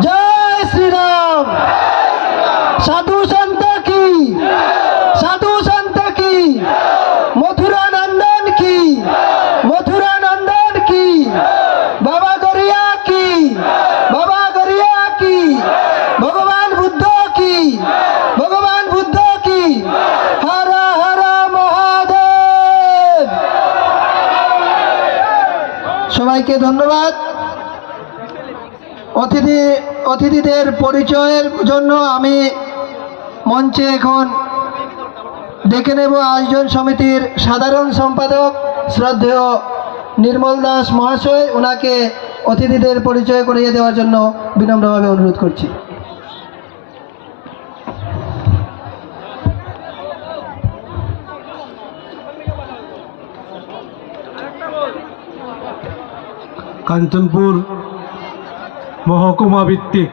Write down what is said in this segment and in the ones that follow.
जय श्री राम। साधु संत की, साधु संत की, मथुरा नंदन की, मथुरा नंदन की, बाबा गौरिया की, बाबा गौरिया की, भगवान बुद्ध की, भगवान बुद्ध की। हर हर महादेव। সবাইকে ধন্যবাদ। অতিথিদের পরিচয়ের জন্য আমি মঞ্চে এখন ডেকে নেব আয়োজন সমিতির সাধারণ সম্পাদক শ্রদ্ধেয় নির্মল দাস মহাশয়। ওনাকে অতিথিদের পরিচয় করিয়ে দেওয়ার জন্য বিনম্রভাবে অনুরোধ করছি। কাঞ্চনপুর মহকুমা ভিত্তিক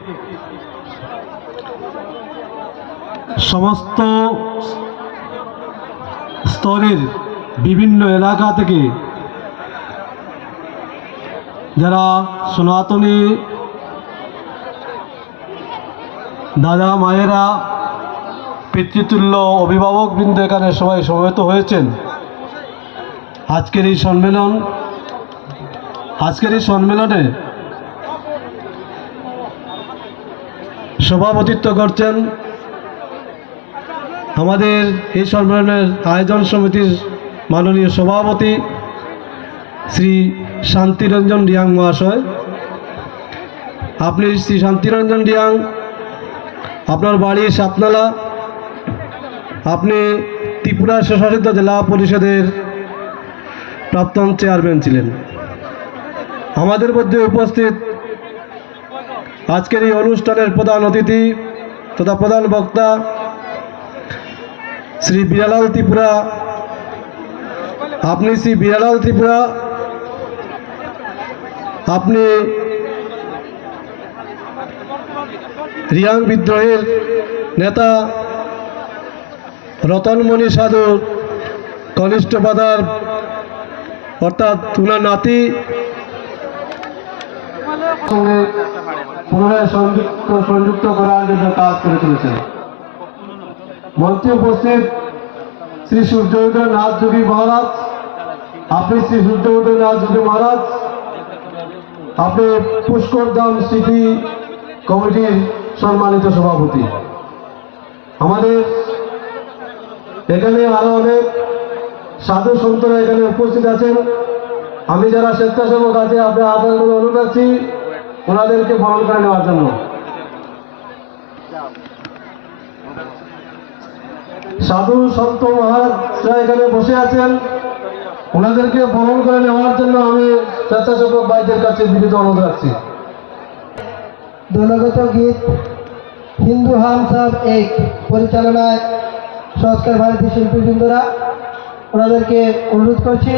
সমস্ত স্তরের বিভিন্ন এলাকা থেকে যারা সনাতনী দাদা মায়েরা পিতৃতুল্য অভিভাবকবৃন্দ এখানে সবাই সমবেত হয়েছেন। আজকের এই সম্মেলনে সভাপতিত্ব করছেন আমাদের এই সম্মেলনের আয়োজন সমিতির মাননীয় সভাপতি শ্রী শান্তিরঞ্জন রিয়াং মহাশয়। আপনি শ্রী শান্তিরঞ্জন রিয়াং, আপনার বাড়ি সাতনালা, আপনি ত্রিপুরা স্বশাসিত জেলা পরিষদের প্রাক্তন চেয়ারম্যান ছিলেন। আমাদের মধ্যে উপস্থিত আজকের এই অনুষ্ঠানের প্রধান অতিথি তথা প্রধান বক্তা শ্রী বীরালাল ত্রিপুরা। আপনি শ্রী বীরালাল ত্রিপুরা, আপনি রিয়াং বিদ্রোহের নেতা রতনমণি সাধুর কনিষ্ঠ ব্রাদার, অর্থাৎ উনার নাতি, সঙ্গে পুনরায় সংযুক্ত করার জন্য কাজ করে চলেছেন। মঞ্চে উপস্থিত শ্রী সূর্যোদয় নাথ যোগী মহারাজ, আপনি শ্রী সূর্যোদয় নাথ যোগী মহারাজ, আপনি পুষ্কর ধাম স্মৃতি কমিটির সম্মানিত সভাপতি। আমাদের এখানে আরো অনেক সাধু সন্তরা এখানে উপস্থিত আছেন। আমি যারা স্বেচ্ছাসেবক আছে আপনার আদালগুলো অনুরোধ রাখছি ওনাদেরকে বরণ করে নেওয়ার জন্য। সাধু সন্ত মহারাজরা এখানে বসে আছেন, ওনাদেরকে বরণ করে নেওয়ার জন্য আমি স্বেচ্ছাসেবক ভাইদের কাছে বিনীত অনুরোধ রাখছি। দলগত গীত হিন্দু হাম সাব এক পরিচালনায় সংস্কার ভারতী শিল্পীবৃন্দরা, ওনাদেরকে অনুরোধ করছি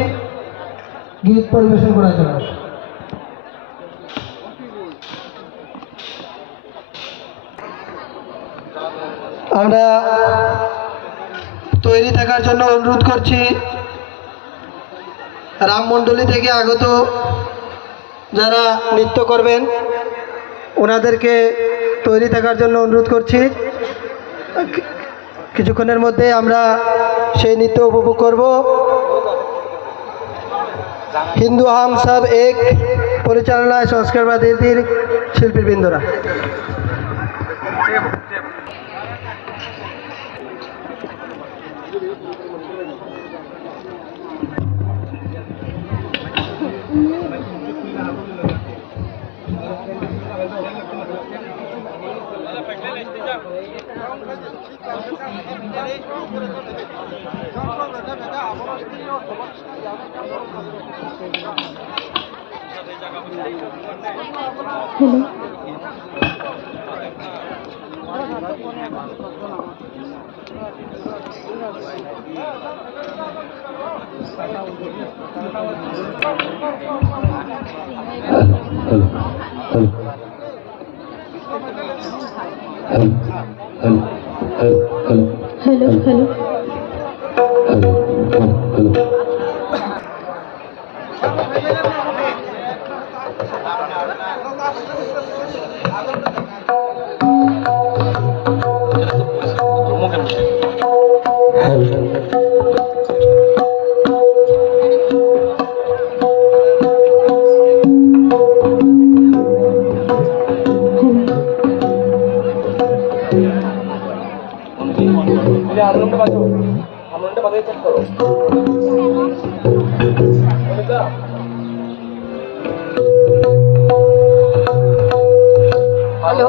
গীত পরিবেশন করার জন্য। আমরা তৈরি থাকার জন্য অনুরোধ করছি রামমণ্ডলী থেকে আগত যারা নৃত্য করবেন ওনাদেরকে তৈরি থাকার জন্য অনুরোধ করছি। কিছুক্ষণের মধ্যে আমরা সেই নৃত্য উপভোগ করব। হিন্দু হাম সব এক পরিচালনায় সংস্কার ভারতীর শিল্পীবৃন্দরা। Hello hello